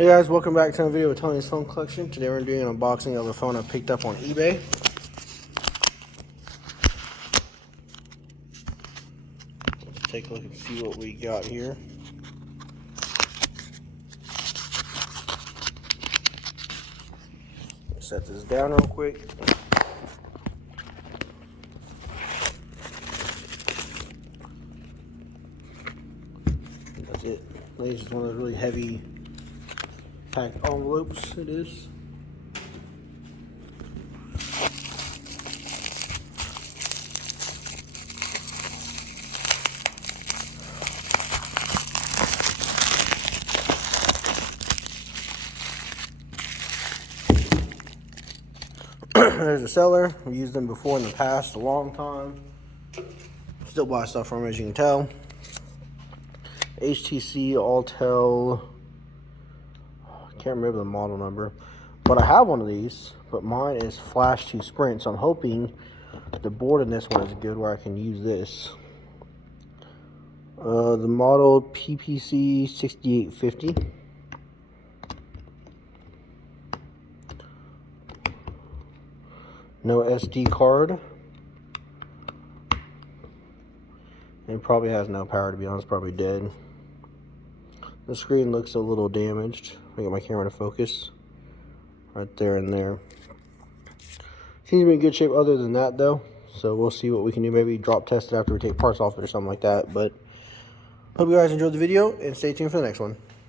Hey guys, welcome back to another video with Tony's phone collection. Today we're doing an unboxing of a phone I picked up on eBay. Let's take a look and see what we got here. Set this down real quick. That's it. This is one of those really heavy packed envelopes. It is. There's a seller. We used them before in the past, a long time. Still buy stuff from them, as you can tell. HTC, Alltel. I can't remember the model number. But I have one of these, but mine is Flash to Sprint, so I'm hoping the board in this one is good where I can use this. The model PPC6850. No SD card. And it probably has no power, to be honest, probably dead. The screen looks a little damaged. I get my camera to focus. Right there and there. Seems to be in good shape other than that though. So we'll see what we can do. Maybe drop test it after we take parts off it or something like that. But hope you guys enjoyed the video and stay tuned for the next one.